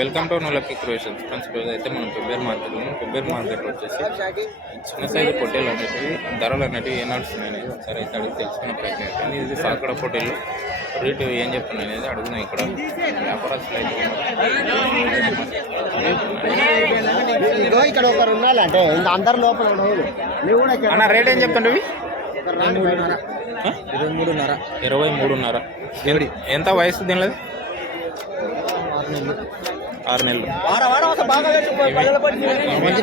Welcome to నూలకి క్రూషన్స్ friends అయితే మనం కొబ్బరి మార్కెట్ ఉన్నాం కొబ్బరి మార్కెట్ వచ్చేసి చిన్న సైజు పొట్టేలు అనేటివి ధరలు అనేటివి ఏ నడుస్తున్నాయి అనేది ఒకసారి అయితే అడిగి తెలుసుకునే ప్రయత్నం అయితే ఇది సాకడ పొట్టేలు. రేటు ఏం చెప్తున్నాయి అనేది అడుగుతున్నాం ఇక్కడ. వ్యాపారస్తులు అయితే ఇక్కడ ఒకరు ఇంకా అందరు లోపల అన్న రేట్ ఏం చెప్తుండవి ఇరవై మూడున్నర. ఇరవై మూడున్నర. ఎంత వయసు దీనిలో? ఆరు నెలలు.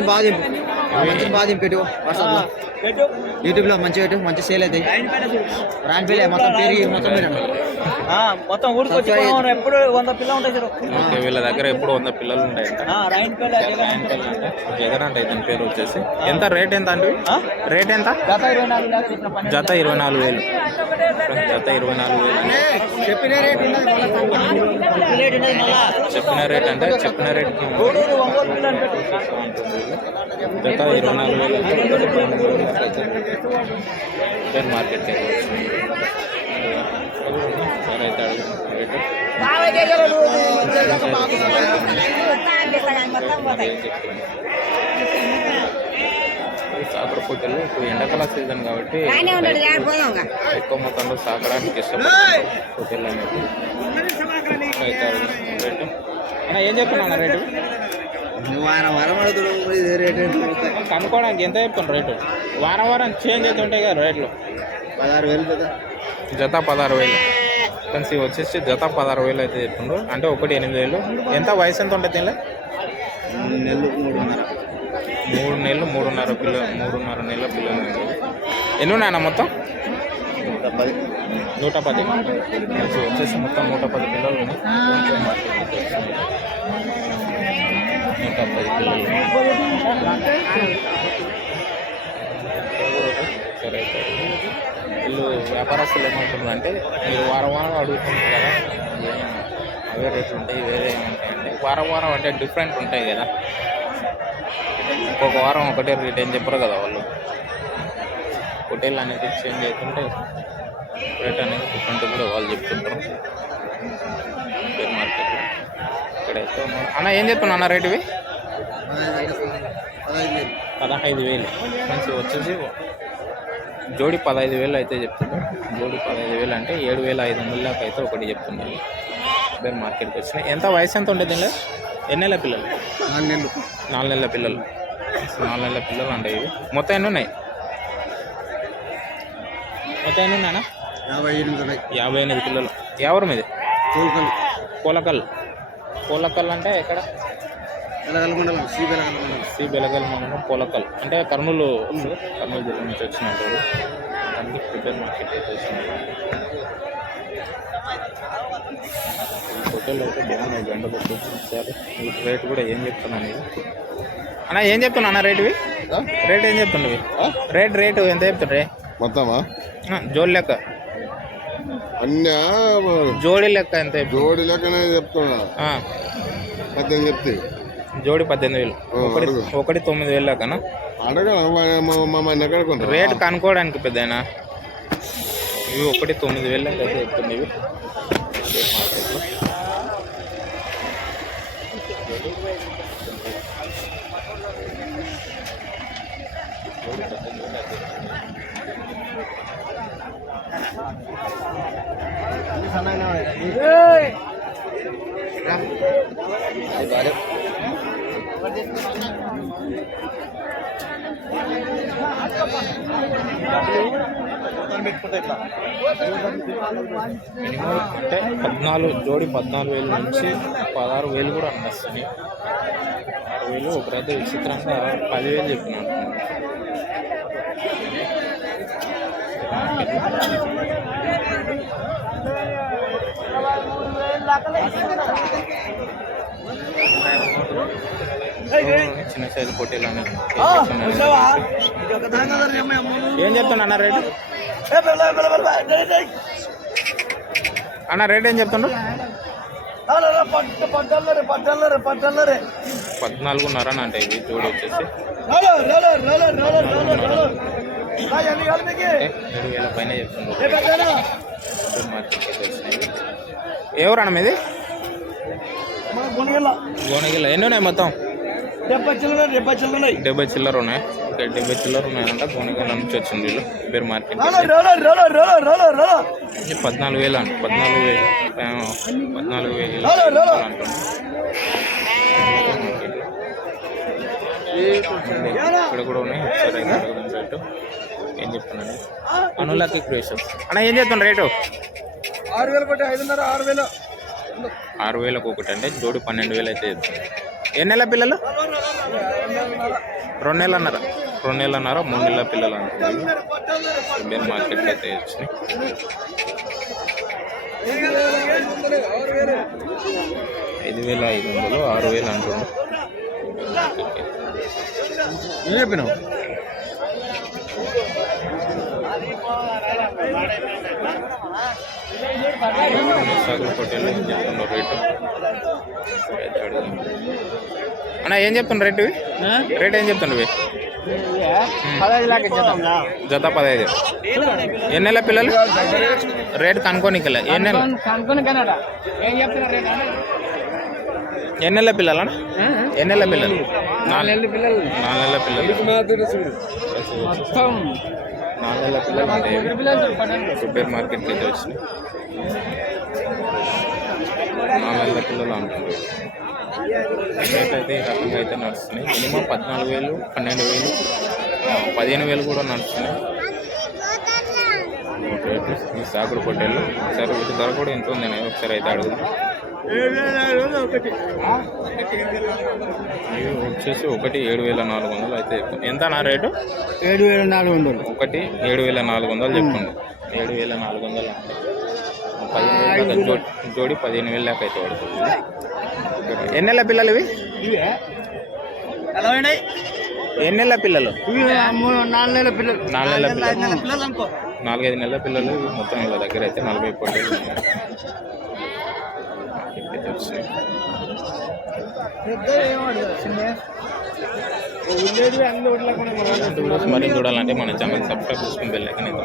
బాగా మంచిని బాగా పెట్టు వాట్సాప్లో యూట్యూబ్లో మంచి పెట్టు మంచి సేల్ అవుతాయి రానిపల్లి మొత్తం పెరిగి మొత్తం పెరిగి మొత్తం ఊరికి ఎప్పుడు వంద పిల్ల ఉంటాయి సార్. ఓకే వీళ్ళ దగ్గర ఎప్పుడు వంద పిల్లలు అంటే. జగన్ అంటే ఇతని పేరు వచ్చేసి. ఎంత రేట్ ఎంత అంటే రేట్ ఎంత? జత ఇరవై నాలుగు వేలు జత ఇరవై నాలుగు వేలు. చెప్పిన రేట్ చెప్పిన రేట్ అంటే చెప్పిన రేట్ జత ఇరవై నాలుగు వేలు అయితే ఒకటి పన్నెండు వేలు అయితే సూపర్ మార్కెట్కి అయితే వచ్చింది సరే అయితే అడుగు రేటు మరి ఏం చెప్తున్నాను సాకర పొట్టెలు ఇప్పుడు ఎండాకాల సీజన్ కాబట్టి ఎక్కువ మొత్తంలో సాకడానికి ఇష్టపడతారు పొట్టెలు అనేది అయితే అడుగు రేటు వారం వారం అడుగుతాడు రేట్ కనుక్కోవడానికి ఎంత చెప్తున్నారు రేటు? వారం వారం చేంజ్ అయితే ఉంటాయి కదా రేట్లు. పదహారు వేలు కదా. జత పదహారు వేలు. ఫ్రెండ్స్ ఇవి వచ్చేసి జత పదహారు వేలు అయితే చెప్తుండ్రు అంటే ఒకటి ఎనిమిది వేలు. ఎంత వయసు ఎంత ఉంటుంది దీనిలో? మూడు నెలలు మూడున్నర. మూడు నెలలు మూడున్నర పిల్ల మూడున్నర నెలల పిల్లలు. ఎన్ని ఉన్నాయన్న మొత్తం? ఇంకా పది. నూట పది. వచ్చేసి మొత్తం నూట పది పిల్లలు ఉన్నాయి. నూట పది పిల్లలు సరే అయితే వీళ్ళు వ్యాపారస్తులు ఏమంటున్నారు మీరు వారం వారం అడుగుతుంటారు కదా అవే రేట్లు ఉంటాయి వేరే ఏముంటాయి అంటే వారం వారం అంటే డిఫరెంట్ ఉంటాయి కదా. ఒక్కొక్క వారం ఒకటే రేట్ ఏం చెప్పరు కదా వాళ్ళు. హోటల్ అనేది చేంజ్ అవుతుంటే రేట్ అనేది డిఫరెంట్ కూడా వాళ్ళు చెప్తుంటారు. ఇక్కడైతే. అన్న ఏం చెప్తున్నా అన్న రేట్ ఇవి? పదహైదు వేలు. మంచి వచ్చేసి జోడి పదహైదు వేలు అయితే చెప్తున్నారు జోడి పదహైదు వేలు అంటే ఏడు వేల ఐదు వందల దాకా అయితే ఒకటి చెప్తున్నారు. ఇద్దరు మార్కెట్కి వచ్చినాయి ఎంత వయసు ఎంత ఉంటుంది దీనిలో? ఎన్ని నెలల పిల్లలు? నాలుగు నెలలు. నాలుగు నెలల పిల్లలు. నాలుగు నెలల పిల్లలు అంటే ఇవి. మొత్తం ఎన్ని ఉన్నాయి? మొత్తం ఎన్ని ఉన్నాయన్నా యాభై ఎనిమిది ఉన్నాయి. యాభై ఎనిమిది పిల్లలు. ఎవరు మీది? తోలుకలు పూలకల్ పూలకల్ అంటే ఎక్కడ? వెలగల మండలం శ్రీ వెలగల మండలం. శ్రీ బెలగల్ మండలం పూలకల్. అంటే కర్నూలు కర్నూలు జిల్లా నుంచి వచ్చినట్టు. దానికి ప్రిపేర్ మార్కెట్ ఈ హోటల్ అయితే బాగున్నాయి గంట ఇచ్చారు వీటి రేట్ కూడా ఏం చెప్తున్నాను అన్న ఏం చెప్తున్నా అన్న రేటువి? రేట్ ఏం చెప్తుండవి? రేట్ రేటు ఎంత చెప్తుండ్రే? మొత్తమా? జోడి లెక్క. అన్నీ జోడి లెక్క ఎంత జోడి లెక్కనే చెప్తున్నా. పద్దెనిమిది చెప్తే. జోడి పద్దెనిమిది వేలు. ఒకటి. ఒకటి తొమ్మిది వేలు లెక్కనా అడగ మమ్మల్ని ఎక్కడ కొంటారు? రేట్ కనుక్కోవడానికి పెద్దయినా? ఇవి ఒకటి తొమ్మిది వేలు అయితే చెప్తుంది ఇవి. మార్కెట్లో అంటే పద్నాలుగు జోడి పద్నాలుగు వేలు నుంచి పదహారు వేలు కూడా అనిపిస్తుంది ఆరు వేలు ఒకరైతే విచిత్రంగా పదివేలు చెప్పినాను చిన్న సైజు పొట్టేలు ఏం చెప్తున్నా అన్న రేటు? అన్న రేట్ ఏం చెప్తుండ్రు పట్టల్లరే పట్టల్లరే పట్టల్లరే పద్నాలుగున్నర అని అంటే ఇవి జోడి వచ్చేసి. ఏడు వేల పైన వచ్చినాయి ఎవరన్నా మీది? గోనగిల్ల ఎన్ని ఉన్నాయి మొత్తం? డెబ్బై చిల్లర డెబ్బై చిల్లర డెబ్బై చిల్లర ఉన్నాయి. ఓకే డెబ్బై చిల్లర ఉన్నాయంట. నుంచి వచ్చింది వీళ్ళు. పేరు మార్కెట్ పద్నాలుగు వేలు పద్నాలుగు వేలు. పద్నాలుగు వేలు. ఇక్కడ కూడా ఉన్నాయి. రేటు ఏం చెప్తున్నాను? అనులకి క్రియేషన్ అన్న ఏం చెప్తున్నా రేటు? ఆరు వేలు కొట్టి ఐదున్నర ఆరు వేలు. ఆరు వేలకు ఒకటి అండి. జోడు పన్నెండు వేలు అయితే ఏ ఎన్ని పిల్లలు? రెండు నెలలు అన్నారా రెండు నెలలు అన్నారా మూడు నెలల పిల్లలు అనుకుంటున్నాను ఇండియన్ మార్కెట్లో అయితే వచ్చినాయి. ఐదు వేల ఐదు వందలు ఆరు వేలు అంటున్నాను ఏం చెప్పినావు? అన్న ఏం చెప్తున్నారు రేటు? రేట్ ఏం ఇచ్చేద్దాం. జత పదహైదు. ఎన్ని నెలల పిల్లలు? రేట్ కనుక్కోనికలే. ఎన్ని నెలలు? ఎన్ని నెలల పిల్లలు అన్న? ఎన్ని నెలల పిల్లలు? నాలుగు పిల్లలు. నాలుగు నెలల పిల్లలు. మొత్తం నాలుగు పిల్లలు ఉంటాయి సూపర్ మార్కెట్కి అయితే వచ్చినాయి. నాలుగు పిల్లలు అంటారు రేట్ అయితే ఈ రకంగా అయితే నడుస్తున్నాయి. మినిమం పద్నాలుగు వేలు పన్నెండు వేలు పదిహేను వేలు కూడా నడుస్తున్నాయి. రేట్లు ఈ సాకుడు పొట్టేళ్ళు ఒకసారి వీటి ధర కూడా ఎంత ఉంది ఒకసారి అయితే అడుగుదాం. వచ్చేసి ఒకటి ఏడు వేల నాలుగు వందలు అయితే ఎంత నా రేటు? ఏడు వేల నాలుగు వందలు. ఒకటి ఏడు వేల నాలుగు వందలు చెప్తుంది ఏడు వేల నాలుగు వందలు పదిహేను జోడి జోడి పదిహేను వేలు దాకా అయితే పడుతుంది. ఎన్ని నెలల పిల్లలు ఇవి? ఇవే. ఎలా ఉన్నాయి ఎన్ని నెలల పిల్లలు? నాలుగు నెలల పిల్లలు. నాలుగు నెలల పిల్లలు. నాలుగైదు నెలల పిల్లలు మొత్తం వీళ్ళ దగ్గర అయితే నలభై పొట్టేలు ఉన్నాయి ఇప్పుడైతే వచ్చినాయి. ఇలాంటి వీడియోస్ మరీ చూడాలంటే మన ఛానల్ సబ్స్క్రైబ్ చేసుకుని వెళ్ళాక నేను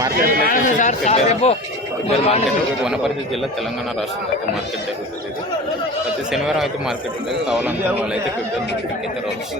మార్కెట్ మార్కెట్ వనపర్తి జిల్లా తెలంగాణ రాష్ట్రంలో అయితే మార్కెట్ జరుగుతుంది ఇది. ప్రతి శనివారం అయితే మార్కెట్ ఉంటుంది. కావాలనుకున్న వాళ్ళు అయితే ఫిబ్రవరి మార్కెట్కి అయితే రావచ్చు.